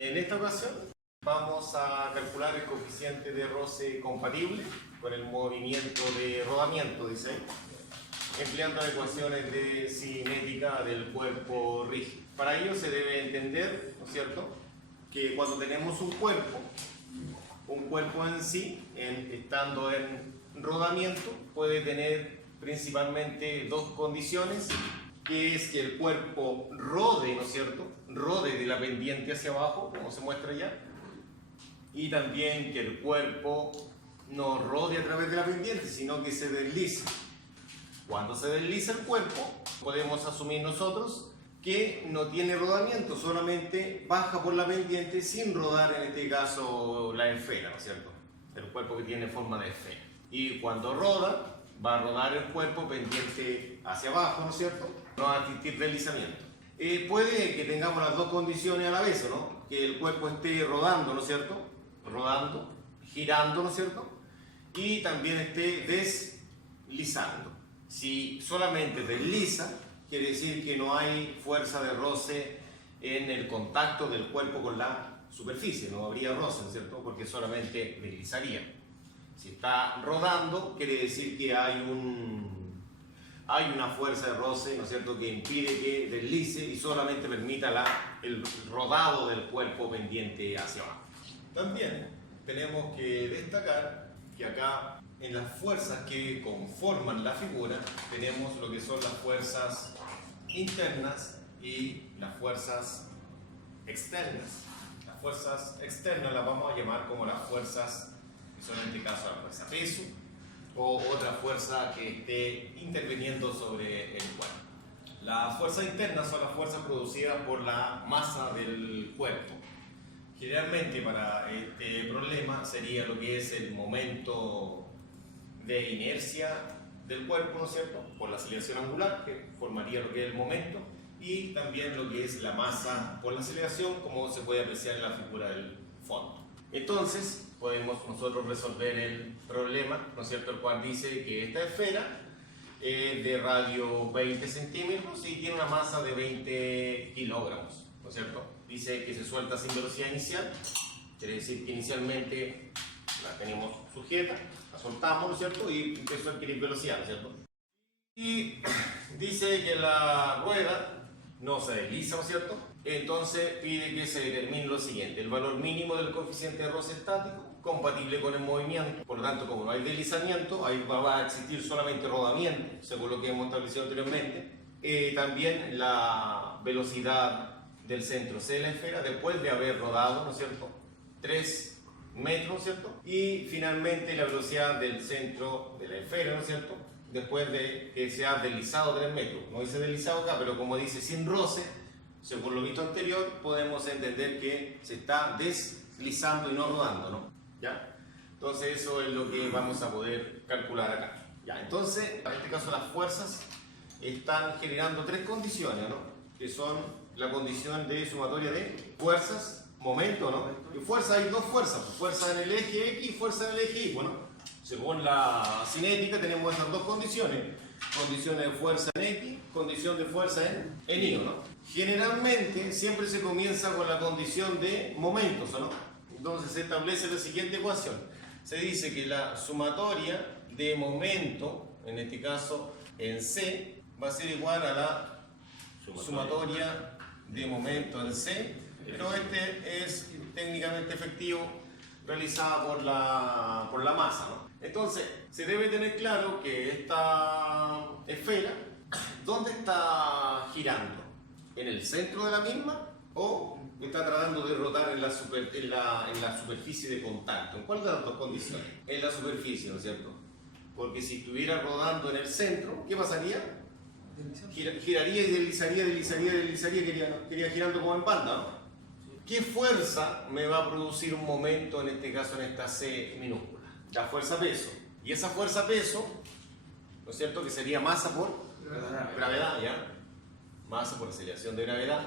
En esta ocasión vamos a calcular el coeficiente de roce compatible con el movimiento de rodamiento, dice ahí, empleando las ecuaciones de cinética del cuerpo rígido. Para ello se debe entender, ¿no es cierto?, que cuando tenemos un cuerpo en sí, estando en rodamiento, puede tener principalmente dos condiciones, que es que el cuerpo rode, ¿no es cierto?, rode de la pendiente hacia abajo, como se muestra ya, y también que el cuerpo no rode a través de la pendiente, sino que se deslice. Cuando se desliza el cuerpo, podemos asumir nosotros que no tiene rodamiento, solamente baja por la pendiente sin rodar, en este caso, la esfera, ¿no es cierto?, el cuerpo que tiene forma de esfera. Y cuando roda, va a rodar el cuerpo pendiente hacia abajo, ¿no es cierto?, no va a existir deslizamiento. Puede que tengamos las dos condiciones a la vez, ¿no?, que el cuerpo esté rodando, ¿no es cierto?, rodando, girando, ¿no es cierto?, y también esté deslizando. Si solamente desliza, quiere decir que no hay fuerza de roce en el contacto del cuerpo con la superficie, no habría roce, ¿no es cierto?, porque solamente deslizaría. Si está rodando, quiere decir que hay una fuerza de roce, ¿no es cierto?, que impide que deslice y solamente permita el rodado del cuerpo pendiente hacia abajo. También tenemos que destacar que acá, en las fuerzas que conforman la figura, tenemos lo que son las fuerzas internas y las fuerzas externas. Las fuerzas externas las vamos a llamar como las fuerzas que son, en este caso, la fuerza peso o otra fuerza que esté interviniendo sobre el cuerpo. Las fuerzas internas son las fuerzas producidas por la masa del cuerpo. Generalmente para este problema sería lo que es el momento de inercia del cuerpo, ¿no es cierto?, por la aceleración angular, que formaría lo que es el momento, y también lo que es la masa por la aceleración, como se puede apreciar en la figura del fondo. Entonces, podemos nosotros resolver el problema, ¿no es cierto?, el cual dice que esta esfera es de radio 20 centímetros y tiene una masa de 20 kilogramos, ¿no es cierto? Dice que se suelta sin velocidad inicial, quiere decir que inicialmente la tenemos sujeta, la soltamos, ¿no es cierto?, y empezó a adquirir velocidad, ¿no es cierto? Y dice que la rueda no se desliza, ¿no es cierto? Entonces pide que se determine lo siguiente: el valor mínimo del coeficiente de roce estático compatible con el movimiento. Por lo tanto, como no hay deslizamiento, ahí va a existir solamente rodamiento, según lo que hemos establecido anteriormente. También la velocidad del centro C de la esfera después de haber rodado, ¿no es cierto?, 3 metros, ¿no es cierto? Y finalmente la velocidad del centro de la esfera, ¿no es cierto?, después de que se ha deslizado 3 metros. No dice deslizado acá, pero como dice sin roce, según lo visto anterior, podemos entender que se está deslizando y no rodando, ¿no? ¿Ya? Entonces eso es lo que vamos a poder calcular acá. ¿Ya? Entonces, en este caso las fuerzas están generando tres condiciones, ¿no?, que son la condición de sumatoria de fuerzas, momento, ¿no? Y fuerza, hay dos fuerzas, fuerza en el eje X y fuerza en el eje Y. Bueno, según la cinética tenemos esas dos condiciones: condiciones de fuerza en X, condición de fuerza en Y, ¿no? Generalmente siempre se comienza con la condición de momentos, ¿no? Entonces se establece la siguiente ecuación: se dice que la sumatoria de momento, en este caso en C, va a ser igual a la sumatoria de momento en C, pero este es técnicamente efectivo realizada por la masa, ¿no? Entonces, se debe tener claro que esta esfera, ¿dónde está girando? ¿En el centro de la misma o está tratando de rotar en la superficie de contacto? ¿En cuál de las dos condiciones? En la superficie, ¿no es cierto? Porque si estuviera rodando en el centro, ¿qué pasaría? Giraría y deslizaría, quería girando como en banda, ¿no? ¿Qué fuerza me va a producir un momento, en este caso en esta C minúscula? La fuerza peso. Y esa fuerza peso, ¿no es cierto?, que sería masa por gravedad, ¿ya? Masa por aceleración de gravedad.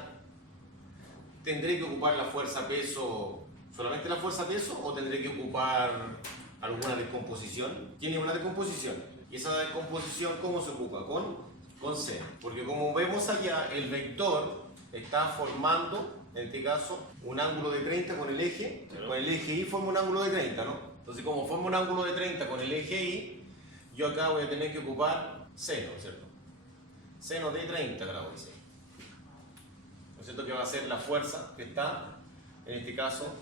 ¿Tendré que ocupar la fuerza peso, solamente la fuerza peso, o tendré que ocupar alguna descomposición? Tiene una descomposición. ¿Y esa descomposición cómo se ocupa? Con C. Porque como vemos allá, el vector está formando En este caso, un ángulo de 30 con el eje. Con el eje Y forma un ángulo de 30, ¿no? Entonces, como forma un ángulo de 30 con el eje Y, yo acá voy a tener que ocupar seno, ¿cierto? Seno de 30 grados, dice. ¿No es cierto? Que va a ser la fuerza que está, en este caso,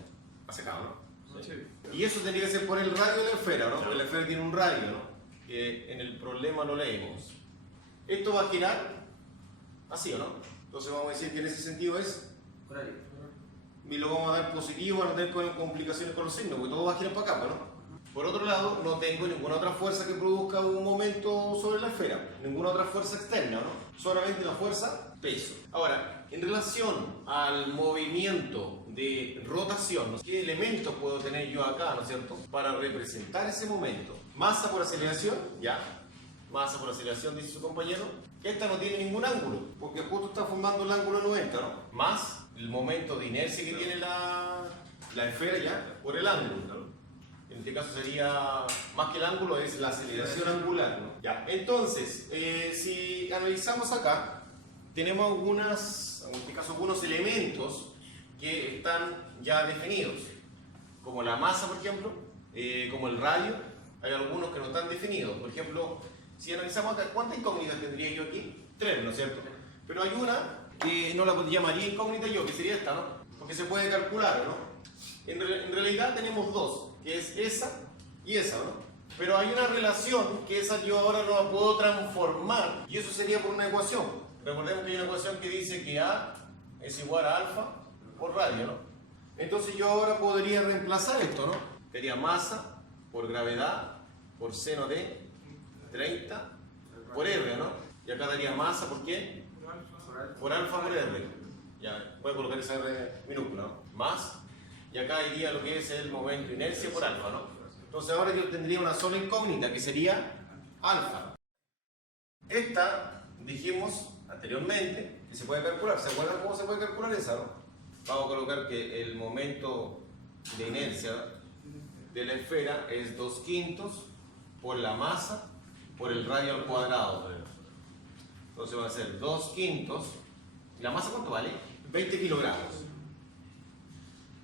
hacia acá, ¿no? Sí. Y eso tendría que ser por el radio de la esfera, ¿no? Porque la esfera tiene un radio, ¿no? Que en el problema lo leemos. Esto va a girar así, ¿o no? Entonces vamos a decir que en ese sentido es horario. Y lo vamos a dar positivo, a no tener complicaciones con los signos, porque todo va a girar para acá, ¿no? Por otro lado, no tengo ninguna otra fuerza que produzca un momento sobre la esfera, ninguna otra fuerza externa, ¿no? Solamente la fuerza peso. Ahora, en relación al movimiento de rotación, ¿no? ¿Qué elementos puedo tener yo acá, ¿no es cierto?, para representar ese momento? Masa por aceleración, ya. Masa por aceleración, dice su compañero. Esta no tiene ningún ángulo, porque justo está formando el ángulo 90, ¿no? Más el momento de inercia que tiene la esfera, ya, por el ángulo, ¿no? En este caso sería, más que el ángulo, es la aceleración angular, ¿no? Ya. Entonces, si analizamos acá, tenemos en este caso, algunos elementos que están ya definidos, como la masa, por ejemplo, como el radio. Hay algunos que no están definidos. Por ejemplo, si analizamos acá, ¿cuántas incógnitas tendría yo aquí? 3, ¿no es cierto? Pero hay una que no la llamaría incógnita yo, que sería esta, ¿no? Porque se puede calcular, ¿no? En realidad tenemos 2, que es esa y esa, ¿no? Pero hay una relación que esa yo ahora no la puedo transformar, y eso sería por una ecuación. Recordemos que hay una ecuación que dice que A es igual a alfa por radio, ¿no? Entonces yo ahora podría reemplazar esto, ¿no? Sería masa por gravedad por seno de 30 por R, ¿no? Y acá daría masa por qué? Por alfa por R. Ya, voy a colocar esa R minúscula, ¿no? Más. Y acá iría lo que es el momento de inercia por alfa, ¿no? Entonces ahora yo tendría una sola incógnita que sería alfa. Esta dijimos anteriormente que se puede calcular. ¿Se acuerdan cómo se puede calcular esa, no? Vamos a colocar que el momento de inercia de la esfera es 2/5 por la masa por el radio al cuadrado. Entonces va a ser 2/5. ¿La masa cuánto vale? 20 kilogramos.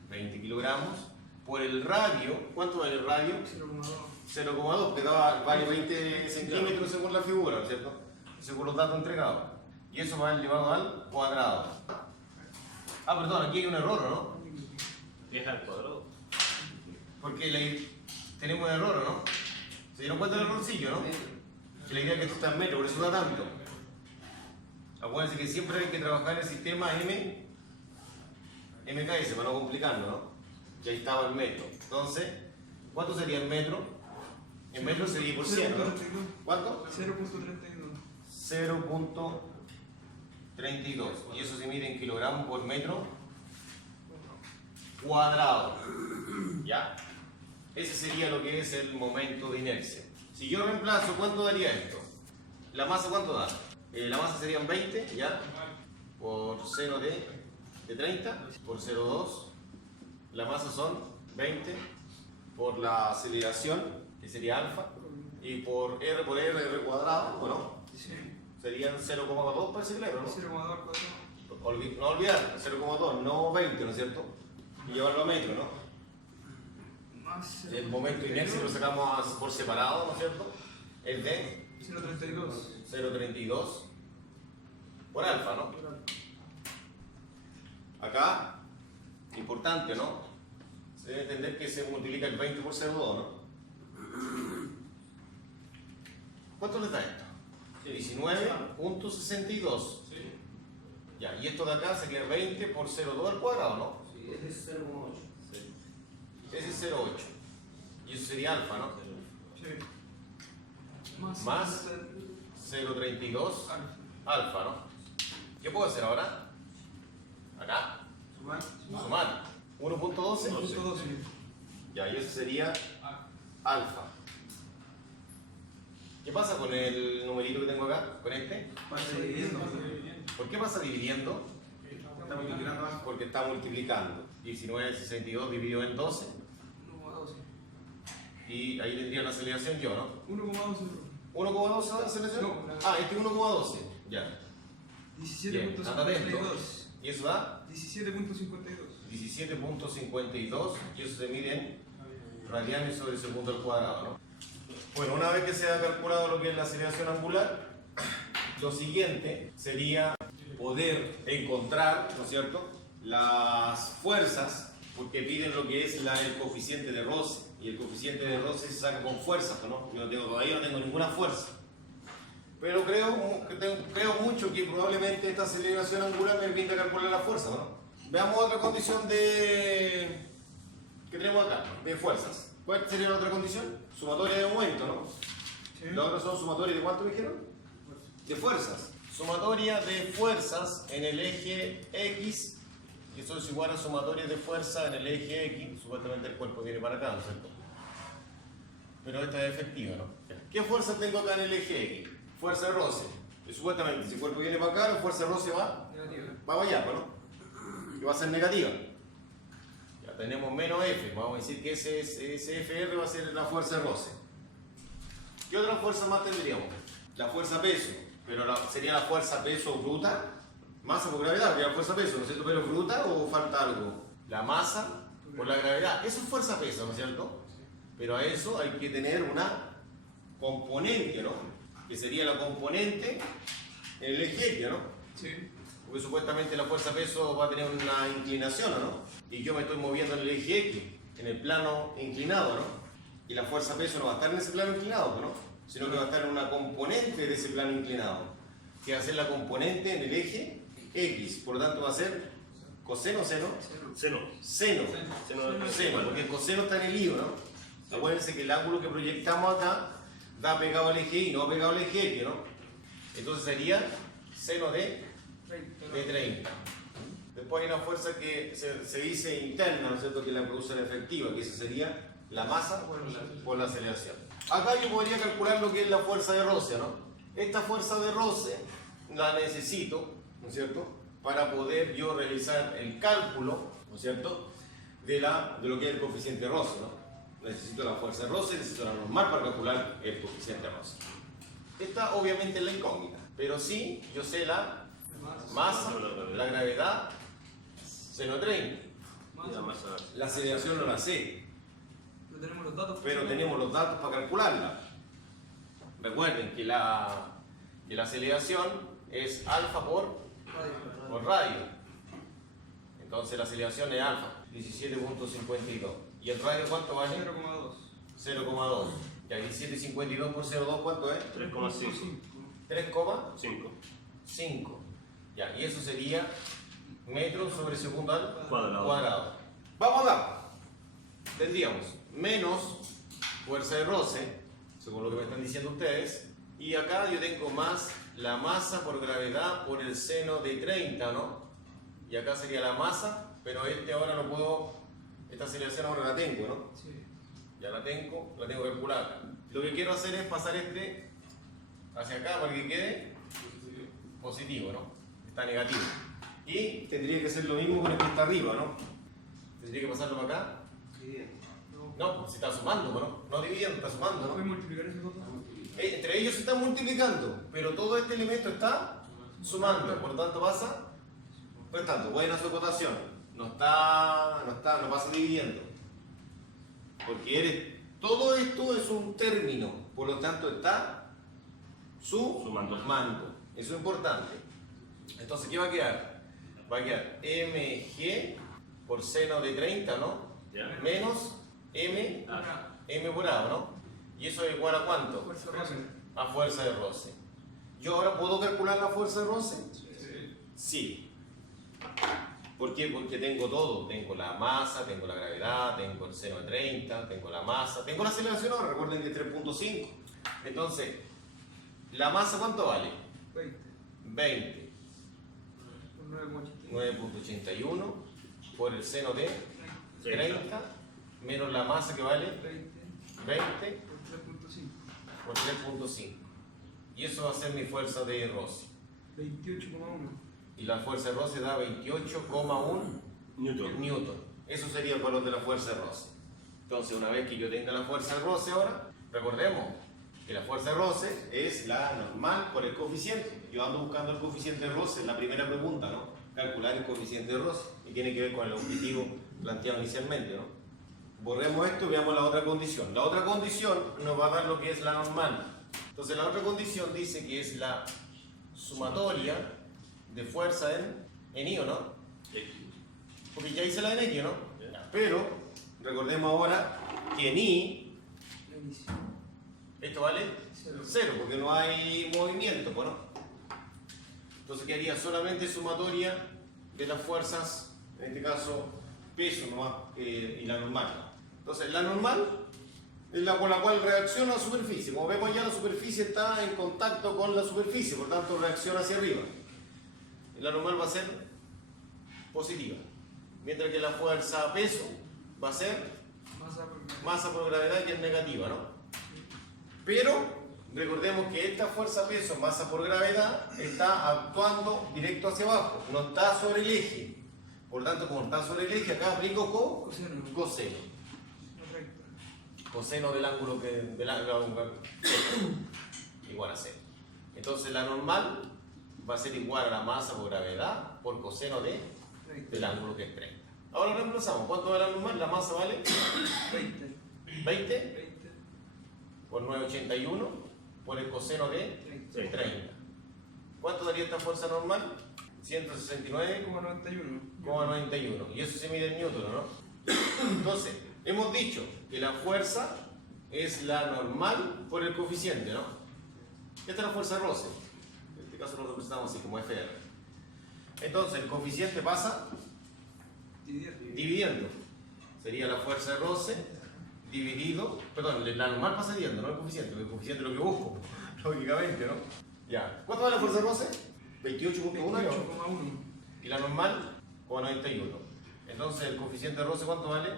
20 kilogramos por el radio. ¿Cuánto vale el radio? 0,2, porque vale 20 centímetros según la figura, ¿no es cierto? Según los datos entregados. Y eso va elevado al cuadrado. Ah, perdón, aquí hay un error, ¿no? Es al cuadrado. Porque tenemos un error, ¿no? ¿Se dieron cuenta del errorcillo, no? Que la idea es que esto está en metro, por eso da tanto. Acuérdense que siempre hay que trabajar en el sistema MKS para no complicarlo, ¿no? Ya estaba el metro. Entonces, ¿cuánto sería el metro? En metro sería por 100, ¿no? ¿Cuánto? 0.32. 0.32. Y eso se mide en kilogramos por metro cuadrado. ¿Ya? Ese sería lo que es el momento de inercia. Si yo reemplazo, ¿cuánto daría esto? ¿La masa cuánto da? La masa serían 20, ¿ya? Por seno de 30, por 0,2. La masa son 20 por la aceleración, que sería alfa, y por R cuadrado, bueno, serían 0,2 para ese claro, ¿no? 0,2. No olvidar, 0,2, no 20, ¿no es cierto? Y llevarlo a metro, ¿no? El momento de inercia lo sacamos por separado, ¿no es cierto? Es de 0,32 por alfa, ¿no? Acá, importante, ¿no? Se debe entender que se multiplica el 20 por 0,2, ¿no? ¿Cuánto les da esto? 19.62. Ya, y esto de acá sería 20 por 0,2 al cuadrado, ¿no? Sí, ese es 0,8. Ese es 0,8. Y eso sería alfa, ¿no? Sí. Más 0,32 alfa, ¿no? ¿Qué puedo hacer ahora? Acá. Sumar. 1.12. Ya, y eso sería alfa. ¿Qué pasa con el numerito que tengo acá? ¿Con este? Pasa dividiendo. ¿Por qué pasa dividiendo? Está multiplicando alfa. Porque está multiplicando. 19,62 dividido en 12. 1,12. Y ahí tendría la aceleración yo, ¿no? 1,12. 1,12 de aceleración. No, Ah, este 1,12. Ya. Bien, anda atento. 17.52. ¿Y eso da? 17.52. 17.52, y eso se mide en radianes sobre segundo al cuadrado, ¿no? Bueno, una vez que se ha calculado lo que es la aceleración angular, lo siguiente sería poder encontrar, ¿no es cierto?, las fuerzas, porque piden lo que es el coeficiente de roce, y el coeficiente de roce se saca con fuerza, ¿no? Yo todavía no tengo ninguna fuerza, pero creo mucho que probablemente esta aceleración angular me permita calcular la fuerza, ¿no? Veamos otra condición que tenemos acá, de fuerzas. ¿Cuál sería la otra condición? Sumatoria de momento, ¿no? Sí. Las otras son sumatorias de ¿cuánto me dijeron? De fuerzas. Sumatoria de fuerzas en el eje X, y eso es igual a sumatoria de fuerza en el eje X. Supuestamente el cuerpo viene para acá, ¿no es cierto? Pero esta es efectiva, ¿no? ¿Qué fuerza tengo acá en el eje X? Fuerza de roce. Y supuestamente, si el cuerpo viene para acá, la fuerza de roce va para allá, ¿no? Y va a ser negativa. Ya tenemos menos F. Vamos a decir que ese FR va a ser la fuerza de roce. ¿Qué otra fuerza más tendríamos? La fuerza peso. Pero sería la fuerza peso bruta. Masa por gravedad, que es la fuerza peso, ¿no es cierto? ¿Pero bruta o falta algo? La masa por la gravedad. Eso es fuerza peso, ¿no es cierto? Pero a eso hay que tener una componente, ¿no? Que sería la componente en el eje X, ¿no? Sí. Porque supuestamente la fuerza peso va a tener una inclinación, ¿no? Y yo me estoy moviendo en el eje X, en el plano inclinado, ¿no? Y la fuerza peso no va a estar en ese plano inclinado, ¿no? Sino que va a estar en una componente de ese plano inclinado, que va a ser la componente en el eje X. Por lo tanto va a ser coseno, seno, Seno. seno, Seno. seno, porque el coseno está en el hilo, ¿no? Acuérdense que el ángulo que proyectamos acá da pegado al eje Y, no pegado al eje X, ¿no? Entonces sería seno de 30. Después hay una fuerza que se dice interna, ¿no es cierto?, que la produce la efectiva, que esa sería la masa por la aceleración. Acá yo podría calcular lo que es la fuerza de roce, ¿no? Esta fuerza de roce la necesito, ¿no es cierto?, para poder yo realizar el cálculo, ¿no es cierto?, de lo que es el coeficiente de roce, ¿no? Necesito la fuerza de roce, necesito la normal para calcular el coeficiente de roce. Esta obviamente es la incógnita, pero sí yo sé la masa, la gravedad, seno 30. La aceleración no la sé, Pero tenemos los datos. pero tenemos los datos para calcularla. Recuerden que la aceleración es alfa por radio. Entonces la aceleración es alfa, 17.52. ¿Y el radio cuánto vale? 0,2. 0,2. Ya 17.52 por 0,2, ¿cuánto es? 3,5. 3,5. Ya, y eso sería metros sobre segundo al Cuadrado. Vamos acá. Tendríamos menos fuerza de roce, según lo que me están diciendo ustedes, y acá yo tengo más la masa por gravedad por el seno de 30, ¿no? Y acá sería la masa, pero ahora no puedo, esta aceleración ahora la tengo, ¿no? Sí. Ya la tengo calculada. Lo que quiero hacer es pasar este hacia acá para que quede positivo, ¿no? Está negativo. Y tendría que hacer lo mismo con el que está arriba, ¿no? Tendría que pasarlo para acá. No, pues si está sumando, ¿no? No dividiendo, está sumando, ¿Puedes ¿no? multiplicar esos dos? Entre ellos se están multiplicando, pero todo este elemento está sumando, por lo tanto pasa restando. Buena su cotación. No pasa dividiendo. Porque todo esto es un término, por lo tanto está sumando. Eso es importante. Entonces, ¿qué va a quedar? Va a quedar mg por seno de 30, ¿no? ¿Ya? Menos m por a, ¿no? ¿Y eso es igual a cuánto? Fuerza roce. A fuerza de roce. ¿Yo ahora puedo calcular la fuerza de roce? Sí. Sí. ¿Por qué? Porque tengo todo. Tengo la masa, tengo la gravedad, tengo el seno de 30, tengo la masa, tengo la aceleración ahora, recuerden que es 3.5. Entonces, ¿la masa cuánto vale? 20. 20. Por 9,81. 9.81 por el seno de 30 menos la masa que vale 20 Por 3.5. por 3.5. Y eso va a ser mi fuerza de roce. 28,1. Y la fuerza de roce da 28,1 newton. Eso sería el valor de la fuerza de roce. Entonces, una vez que yo tenga la fuerza de roce ahora, recordemos que la fuerza de roce es la normal por el coeficiente. Yo ando buscando el coeficiente de roce, la primera pregunta, ¿no? calcular el coeficiente de roce y tiene que ver con el objetivo planteado inicialmente, ¿no? Borremos esto y veamos la otra condición. La otra condición nos va a dar lo que es la normal. Entonces la otra condición dice que es la sumatoria de fuerza en I, ¿o no? Porque ya hice la en X, ¿no? Pero recordemos ahora que en I esto vale 0 porque no hay movimiento, ¿no? Entonces quedaría solamente sumatoria de las fuerzas, en este caso peso nomás, y la normal. Entonces la normal es la con la cual reacciona la superficie. Como vemos ya la superficie está en contacto con la superficie, por tanto reacciona hacia arriba. Y la normal va a ser positiva. Mientras que la fuerza peso va a ser masa por gravedad, que es negativa, ¿no? Pero recordemos que esta fuerza peso, masa por gravedad, está actuando directo hacia abajo, no está sobre el eje. Por tanto, como está sobre el eje, acá aplico coseno. Coseno del ángulo igual a 0. Entonces la normal va a ser igual a la masa por gravedad por coseno del ángulo que es 30. Ahora reemplazamos. ¿Cuánto vale la normal? La masa vale 20 por 981 por el coseno de 30. ¿Cuánto daría esta fuerza normal? 169,91. Y eso se mide en newton, ¿no? Entonces, hemos dicho que la fuerza es la normal por el coeficiente, ¿no? Esta es la fuerza de roce. En este caso lo representamos así como FR. Entonces, el coeficiente pasa dividiendo. Sería la fuerza de roce dividido, perdón, la normal pasa dividiendo, no el coeficiente, porque el coeficiente es lo que busco, lógicamente, ¿no? Ya. ¿Cuánto vale la fuerza de roce? 28,1. Y la normal, 91. Entonces, el coeficiente de roce, ¿cuánto vale?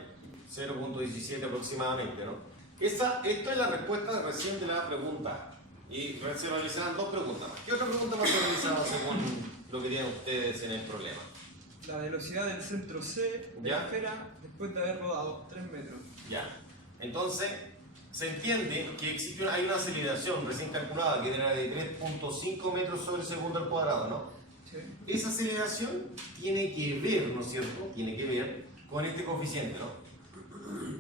0,17 aproximadamente, ¿no? Esto es la respuesta recién de la pregunta. Y se realizarán dos preguntas más. ¿Qué otra pregunta más se realizaba según lo que tienen ustedes en el problema? La velocidad del centro C de la esfera después de haber rodado 3 metros. Ya. Entonces, se entiende que hay una aceleración recién calculada que era de 3.5 metros sobre segundo al cuadrado, ¿no? Sí. Esa aceleración tiene que ver, ¿no es cierto? Tiene que ver con este coeficiente, ¿no?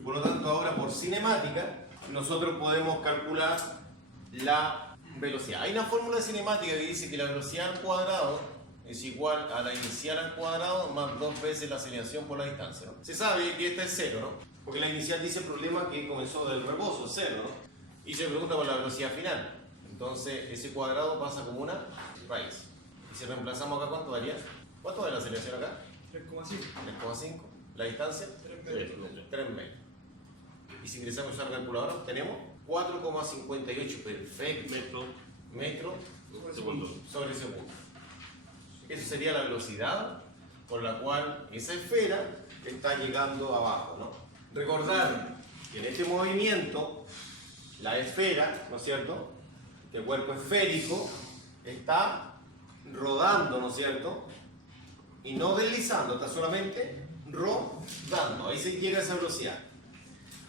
Por lo tanto, ahora por cinemática, nosotros podemos calcular la velocidad. Hay una fórmula de cinemática que dice que la velocidad al cuadrado es igual a la inicial al cuadrado más 2 veces la aceleración por la distancia, ¿no? Se sabe que esta es 0, ¿no? Porque la inicial dice el problema que comenzó del reposo, 0, ¿no? Y se pregunta por la velocidad final. Entonces, ese cuadrado pasa como una raíz. Y si reemplazamos acá, ¿cuánto daría? ¿Cuánto da la aceleración acá? 3,5. 3,5. ¿La distancia? 3 metros. 3 metros. Y si ingresamos a la calculadora, tenemos 4,58 perfecto metros sobre segundo. Esa sería la velocidad por la cual esa esfera está llegando abajo, ¿no? Recordar que en este movimiento, la esfera, ¿no es cierto? Que el cuerpo esférico está rodando, ¿no es cierto? Y no deslizando, está solamente rodando. Ahí se llega a esa velocidad.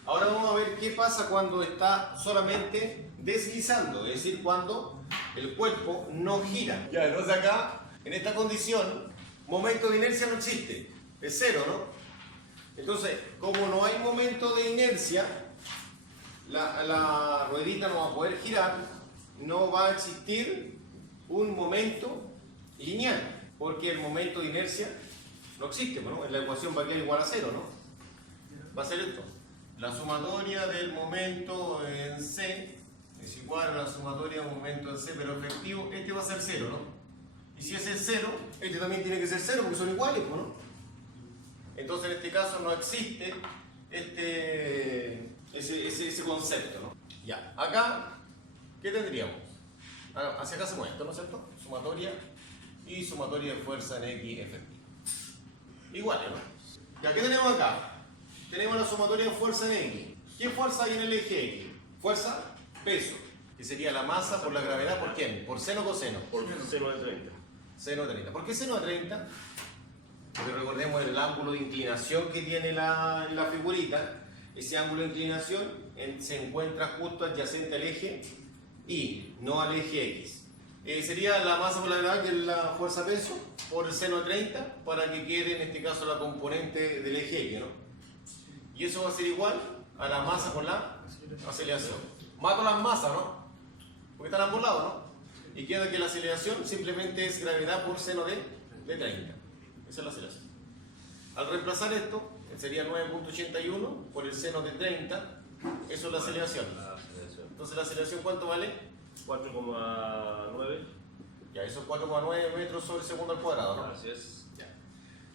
Ahora vamos a ver qué pasa cuando está solamente deslizando, es decir, cuando el cuerpo no gira. Ya, entonces acá, en esta condición, momento de inercia no existe, es 0, ¿no? Entonces, como no hay momento de inercia, la ruedita no va a poder girar, no va a existir un momento lineal, porque el momento de inercia no existe, ¿no? En la ecuación va a quedar igual a 0, ¿no? Va a ser esto. La sumatoria del momento en C es igual a la sumatoria del momento en C, pero efectivo, este va a ser 0, ¿no? Y si ese es 0, este también tiene que ser 0 porque son iguales, ¿no? Entonces en este caso no existe ese concepto, ¿no? Ya, acá, ¿qué tendríamos? Hacia acá se mueve esto, ¿no es cierto? Sumatoria y sumatoria de fuerza en X efectiva. Iguales, ¿no? Ya, ¿qué tenemos acá? Tenemos la sumatoria de fuerza en X. ¿Qué fuerza hay en el eje X? Fuerza, peso, que sería la masa por la gravedad, ¿por quién? ¿Por seno o coseno? Por seno de 30. Seno de 30. ¿Por qué seno de 30? Porque recordemos el ángulo de inclinación que tiene la figurita. Ese ángulo de inclinación se encuentra justo adyacente al eje Y, no al eje X. Sería la masa por la gravedad, que es la fuerza peso, por el seno de 30, para que quede en este caso la componente del eje X, ¿no? Y eso va a ser igual a la masa por la aceleración. Mato las masas, ¿no? Porque están a ambos lados, ¿no? Y queda que la aceleración simplemente es gravedad por seno de 30. Esa es la aceleración. Al reemplazar esto, sería 9.81 por el seno de 30. Eso es la aceleración. Entonces, ¿la aceleración cuánto vale? 4,9. Ya, eso es 4,9 metros sobre segundo al cuadrado, ¿no? Así es. Ya.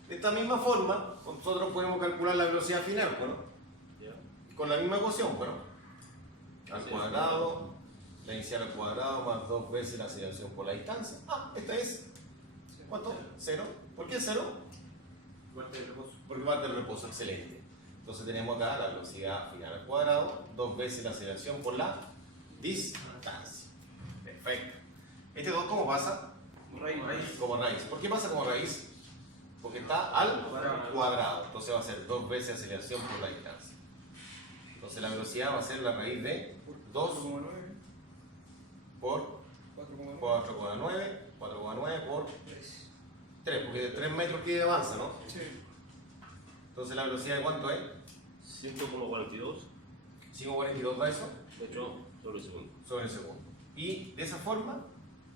De esta misma forma, nosotros podemos calcular la velocidad final, ¿no? Ya. Con la misma ecuación, ¿no? Al Así es. cuadrado, la inicial al cuadrado más 2 veces la aceleración por la distancia. Esta es, ¿cuánto? 0. ¿Por qué 0? Parte del reposo. Porque parte del reposo, excelente. Entonces tenemos acá la velocidad final al cuadrado, 2 veces la aceleración por la distancia. Perfecto. ¿Este 2 cómo pasa? Raíz. Como raíz. ¿Por qué pasa como raíz? Porque está al cuadrado. Entonces va a ser 2 veces aceleración por la distancia. Entonces la velocidad va a ser la raíz de 2 4,9. por 4,9. 4,9 por 3, porque de 3 metros que avanza, ¿no? Sí. Entonces la velocidad de cuánto es? 5,42. 5,42 da eso 8 sobre segundo. sobre el segundo. Y de esa forma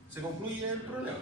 se concluye el problema.